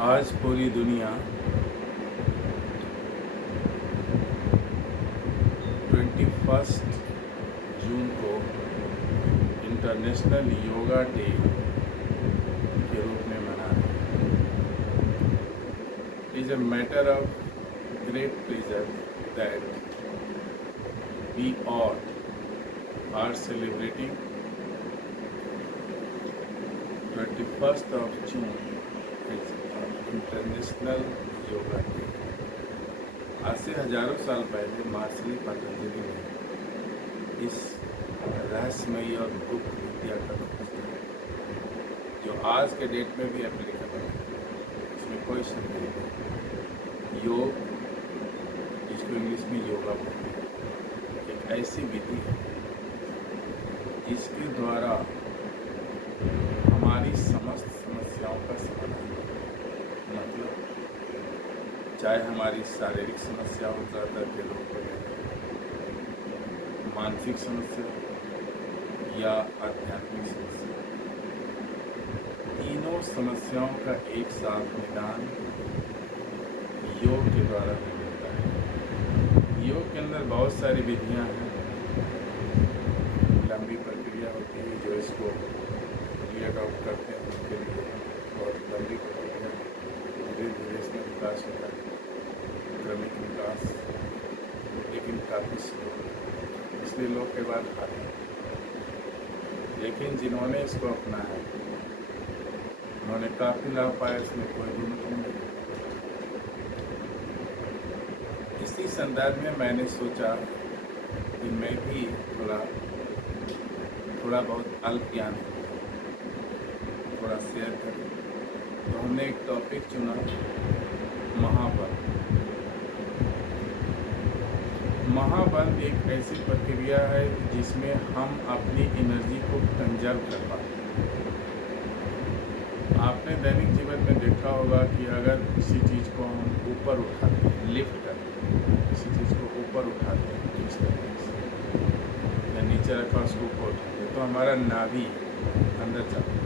आज पूरी दुनिया 21 जून को इंटरनेशनल योगा डे के रूप में मना रही है। It is a matter of great pleasure that we all are celebrating 21st of June is international yoga day. आज से हजारों साल पहले महर्षि पतंजलि ने इस रहस्यमयी और गुप्त विद्या का खोज किया जो आज के डेट में भी एप्लीकेबल है। इसमें कोई शक नहीं है। योग, जिसको इंग्लिश में योगा बोलते हैं, एक ऐसी विधि है जिसके द्वारा हमारी समस्त समस्याओं का समाधान होता है। मतलब चाहे हमारी शारीरिक समस्या हो, ज़्यादा के रोग वगैरह, मानसिक समस्या या आध्यात्मिक समस्या, तीनों समस्याओं का एक साथ निदान योग के द्वारा भी मिलता है। योग के अंदर बहुत सारी विधियां हैं, लंबी प्रक्रिया होती है। जो इसको अडॉप्ट करते हैं उसके लिए बहुत लंबी प्रक्रिया, धीरे धीरे इसमें विकास होता है, क्रमिक विकास, लेकिन काफ़ी स्लो, इसलिए लोग कई बार खाते हैं। लेकिन जिन्होंने इसको अपनाया उन्होंने काफ़ी लाभ पाया, इसमें कोई भी मतलब नहीं। इसी संदर्भ में मैंने सोचा कि मैं भी थोड़ा बहुत अल्प ज्ञान थोड़ा शेयर करें। तो हमने एक टॉपिक चुना, महाबंध। महाबंध एक ऐसी प्रक्रिया है जिसमें हम अपनी एनर्जी को कंजर्व कर पाते हैं। आपने दैनिक जीवन में देखा होगा कि अगर किसी चीज़ को हम ऊपर उठाते हैं, लिफ्ट करते हैं, किसी चीज़ को ऊपर उठाते हैं इस तरीके से, या नीचे रखा उसको ऊपर उठाते हैं, तो हमारा नाभि अंदर जाता है,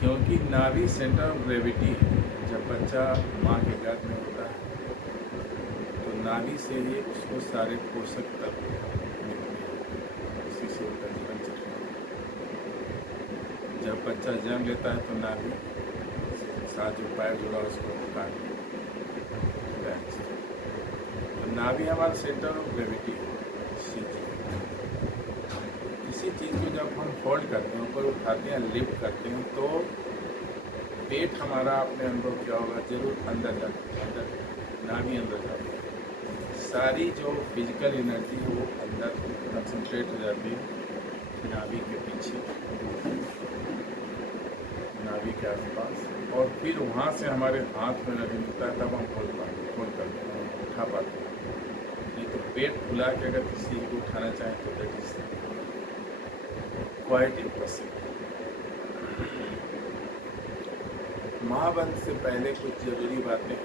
क्योंकि नाभि सेंटर ऑफ ग्रेविटी है। जब बच्चा माँ के गर्भ में होता है तो नाभि से ही उसको सारे पोषक तत्व मिलते हैं, उसी से उसका जीवन चलता है। जब बच्चा जन्म लेता है तो नाभि साथ जो पैर जुड़ा उसको काट देता है। तो नाभि हमारा सेंटर ऑफ ग्रेविटी है। इसी चीज़ को जब हम फोल्ड करते हैं, ऊपर उठाते हैं, लिफ्ट करते हैं, तो पेट हमारा, आपने अनुभव किया होगा, जरूर अंदर जाता है, अंदर नाभि अंदर जाती है। सारी जो फिजिकल एनर्जी है वो अंदर कंसंट्रेट हो जाती है नाभि के पीछे, नाभि के आसपास, और फिर वहाँ से हमारे हाथ में लगे मिलता है, तब हम फोल्ड करते हैं, उठा पाते हैं। नहीं तो पेट फुला के अगर किसी को उठाना चाहें तो दैट इज क्वाइट इम्पॉसिबल। महाबंध से पहले कुछ जरूरी बातें।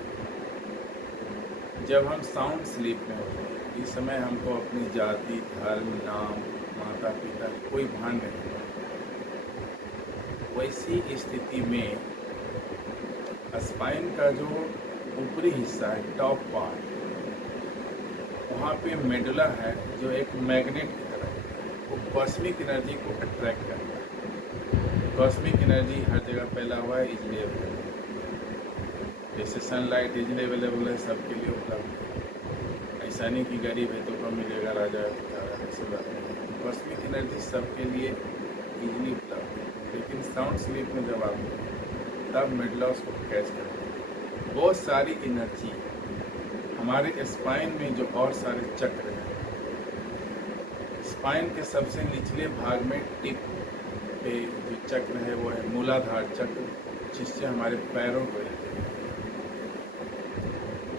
जब हम साउंड स्लीप में होते हैं, इस समय हमको अपनी जाति, धर्म, नाम, माता पिता कोई भान नहीं है। वैसी स्थिति में स्पाइन का जो ऊपरी हिस्सा है, टॉप पार्ट, वहाँ पे मेडुला है जो एक मैग्नेट की तरह है। वो कॉस्मिक एनर्जी को अट्रैक्ट करता है। कॉस्मिक एनर्जी हर जगह फैला हुआ है, इजली अवेलेबल। जैसे सनलाइट इजली अवेलेबल है, सबके लिए उपलब्ध है। ऐसा नहीं कि गरीब है तो कम मिलेगा, राजा है तो ज़्यादा, ऐसी बात नहीं। कॉस्मिक एनर्जी सबके लिए इजली उपलब्ध है। लेकिन साउंड स्लीप में जब आप तब मेडुला उसको कैच करते हैं। बहुत सारी एनर्जी हमारे स्पाइन में, जो और सारे चक्र हैं, स्पाइन के सबसे निचले भाग में टिप पे जो चक्र है वो है मूलाधार चक्र, जिससे हमारे पैरों को लेते हैं।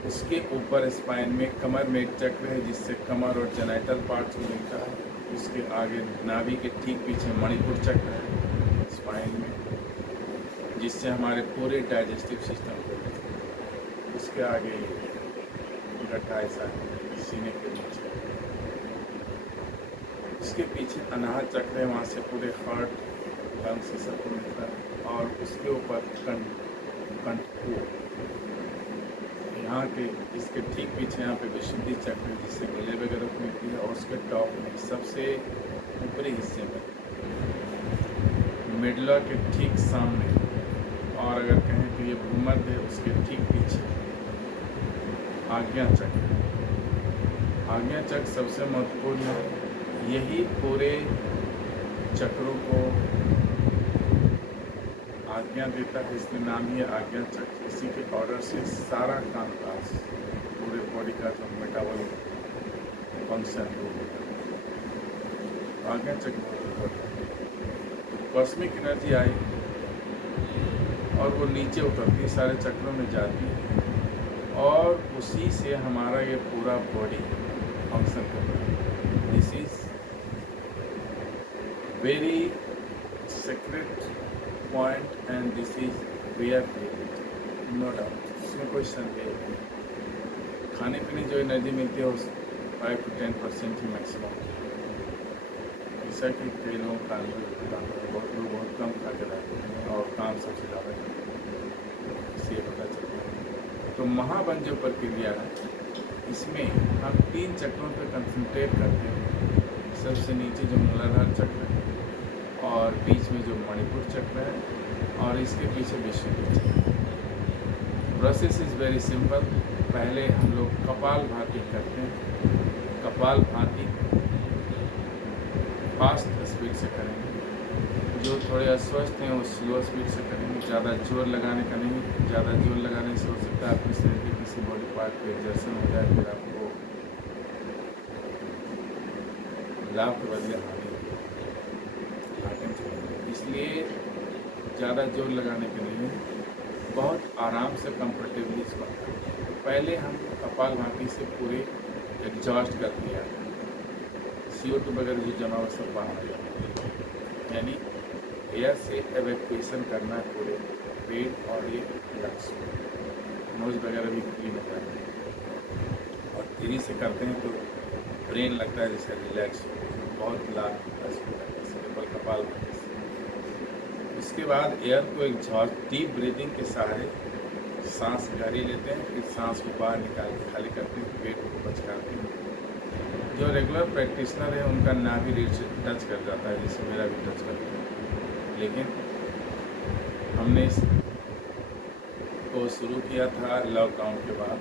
उसके ऊपर स्पाइन में कमर में एक चक्र है जिससे कमर और जेनाइटल पार्ट्स को मिलता है। उसके आगे नाभि के ठीक पीछे मणिपुर चक्र है स्पाइन में, जिससे हमारे पूरे डाइजेस्टिव सिस्टम को लेते हैं। उसके आगे गड्ढा ऐसा है सीने के नीचे। इसके पीछे अनाहत चक्र है, वहाँ से पूरे हार्ट लंग्स से सबको मिलता है। और उसके ऊपर कंठकूट, यहाँ के इसके ठीक पीछे यहाँ पे विशुद्धि चक्र जिससे गले वगैरह को मिलती है, और उसके टॉप में सबसे ऊपरी हिस्से में मिडला के ठीक सामने, और अगर कहें तो ये भूमध्य है, उसके ठीक पीछे आज्ञा चक्र। आज्ञा चक्र सबसे महत्वपूर्ण है, यही पूरे चक्रों को आज्ञा देता है, इसलिए नाम ही है आज्ञा चक्र। इसी के ऑर्डर से सारा कामकाज पूरे बॉडी का जो मेटाबॉलिक फंक्शन हो, आज्ञा चक्र बहुत इम्पोर्टेंट है। कॉस्मिक एनर्जी आई और वो नीचे उतरती, सारे चक्रों में जाती है, और उसी से हमारा ये पूरा बॉडी फंक्शन करता है। This is very secret point and this is where no doubt, इसमें कोई संदेह नहीं। खाने पीने जो एनर्जी मिलती है उस 5 to 10% ही मैक्सिमम, ऐसा कि कई लोगों का बहुत लोग बहुत कम खा के रहते हैं और काम सबसे ज़्यादा करते हैं, इसलिए पता चलता है। तो महाबन जो प्रक्रिया है, इसमें हम 3 चक्रों पर कंसंट्रेट करते हैं। सबसे नीचे जो मूलाधार चक्र है, और बीच में जो मणिपुर चक्र है, और इसके पीछे विशुद्धि चक्र। Process is very simple. पहले हम लोग कपाल भाती करते हैं। कपाल भाती फास्ट स्पीड से करेंगे, जो थोड़े अस्वस्थ हैं वो स्लो स्पीड से करेंगे। ज़्यादा जोर लगाने का नहीं, ज़्यादा जोर लगाने से हो सकता है आपके शरीर के किसी बॉडी पार्ट पे एग्जर्शन हो जाए, फिर आपको लाभ के बदले हानि। इसलिए ज़्यादा जोर लगाने के लिए बहुत आराम से कंफर्टेबली इसको पहले हम कपाल भाती से पूरे एग्जॉस्ट कर दिया, CO2 वगैरह जो जमा हुआ सब बाहर आ जाता है, यानी एयर से एवैक्यूएशन करना है पूरे पेट और ये लंग्स, नोज वगैरह भी क्लीन होता है। और धीरे से करते हैं तो ब्रेन लगता है जैसे रिलैक्स, बहुत लाभ केवल कपाल भाती से। उसके बाद एयर को एग्जॉस्ट डीप ब्रीदिंग के सहारे सांस गहरी लेते हैं, फिर सांस को बाहर निकाल के खाली करते हैं, पेट को बचकाते हैं। जो रेगुलर प्रैक्टिशनर है उनका नाभि रीढ़ से टच कर जाता है, जैसे मेरा भी टच करता है। लेकिन हमने इसको शुरू किया था लॉकडाउन के बाद,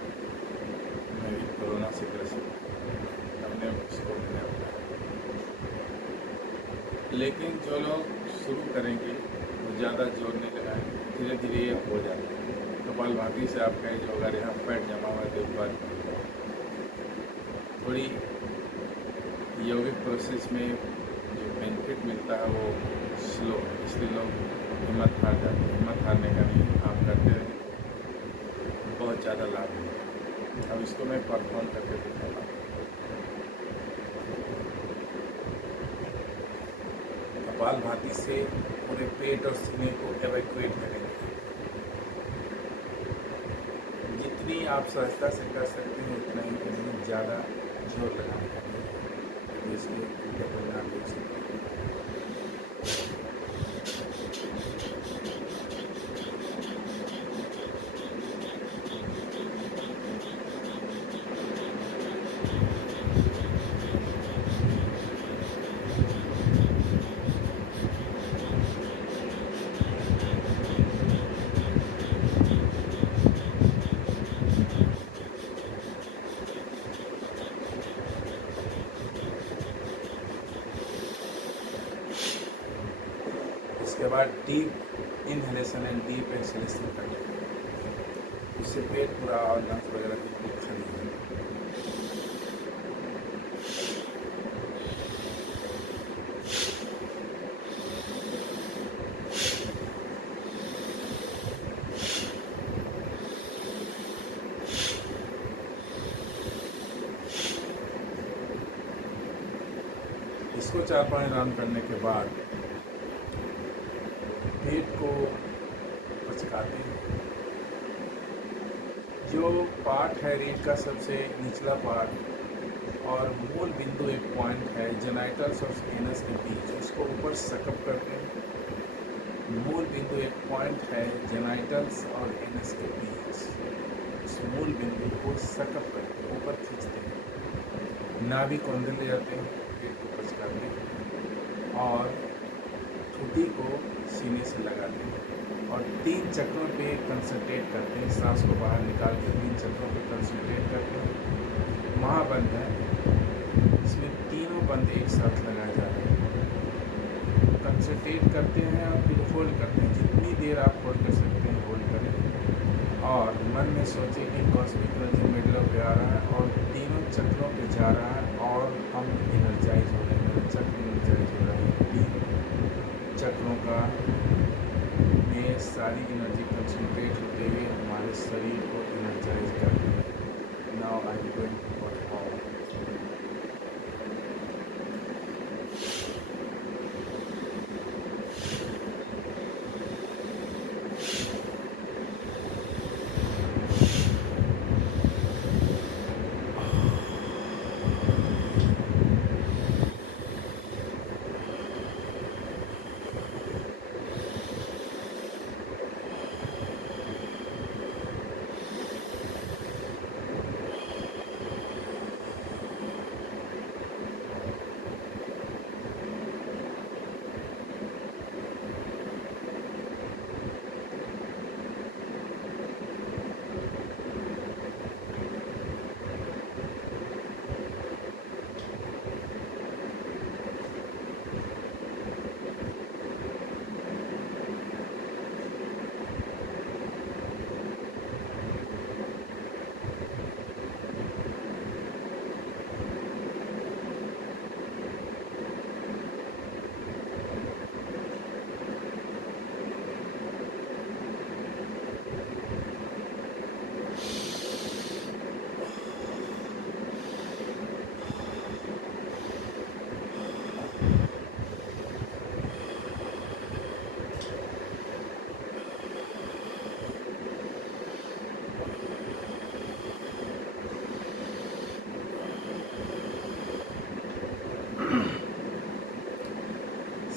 मेरी कोरोना से ग्रसित, हमने इसको लेकिन जो लोग शुरू करेंगे वो ज़्यादा जोर नहीं लगाएंगे, धीरे धीरे ये हो जाता है। कपाल भाती से आपका जो अगर यहाँ फैट जमा हुआ है तो एक बार थोड़ी यौगिक प्रोसेस में जो बेनिफिट मिलता है वो स्लो है, इसलिए लोग हिम्मत हार जाते हैं। हिम्मत हारने का नहीं, आप करते रहें, बहुत ज़्यादा लाभ है। अब इसको मैं परफॉर्म करके दिखाऊंगा। कपाल भाती से पूरे पेट और सीने को एवैक्यूएट करेंगे। जितनी आप सहजता से कर सकते हैं उतना ही करेंगे, ज़्यादा जोर लगाने का नहीं, इसके परिणाम देख सकते हैं। उसके बाद deep inhalation and deep exhalation करें, उससे पेट पूरा और लंग्स वगैरह की खाली है। इसको 4-5 राउंड करने के बाद पेट को पचकाते हैं। जो पार्ट है रीढ़ का सबसे निचला पार्ट और मूल बिंदु एक पॉइंट है जेनाइटल्स और एनस के बीच, उसको ऊपर सकअप करते हैं मूल बिंदु एक पॉइंट है जेनाइटल्स और एनस के बीच। उस मूल बिंदु को सकअप करके ऊपर खींचते हैं, नाभि को अंदर ले जाते हैं, पेट को पचकाते हैं और ठुड्डी को सीने से लगाते हैं और 3 चक्रों पे कंसंट्रेट करते हैं। सांस को बाहर निकाल के 3 चक्रों पे कंसंट्रेट करते हैं। महाबंध है, इसमें तीनों बंद एक साथ लगाए जा रहे हैं। कंसंट्रेट करते हैं और फिर होल्ड करते हैं। जितनी देर आप होल्ड कर सकते हैं होल्ड करें और मन में सोचें कि कॉस्मिक एनर्जी मिडल पे आ रहा है और तीनों चक्रों पे जा रहा है और हम एनर्जाइज हो रहे हैं। मेरा चक्र एनर्जाइज हो रहा है। 3 चक्रों का में सारी एनर्जी कंसंट्रेट होते हुए हमारे शरीर को एनर्जाइज करती है। Now I am going to perform.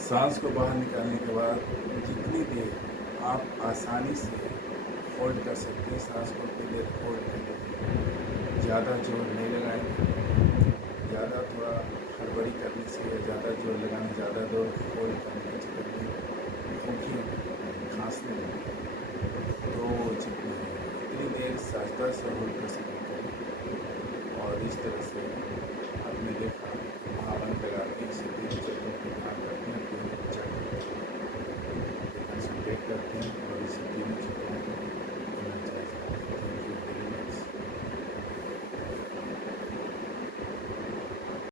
सांस को बाहर निकालने के बाद जितनी देर आप आसानी से होल्ड कर सकते हैं सांस को उतनी देर होल्ड कर लीजिए। ज़्यादा जोर नहीं लगाएंगे। ज़्यादा थोड़ा हड़बड़ी करने से या ज़्यादा जोर लगाने, ज़्यादा जोर होल्ड करने के चक्कर में खोखी खांसने लगे तो जितनी इतनी देर सहजता से होल्ड कर सकेंगे। और इस तरह से आपने देखा महाबंध लगाते हैं, सीधे चक्रों पर ध्यान करते हैं, कंसंट्रेट करते हैं।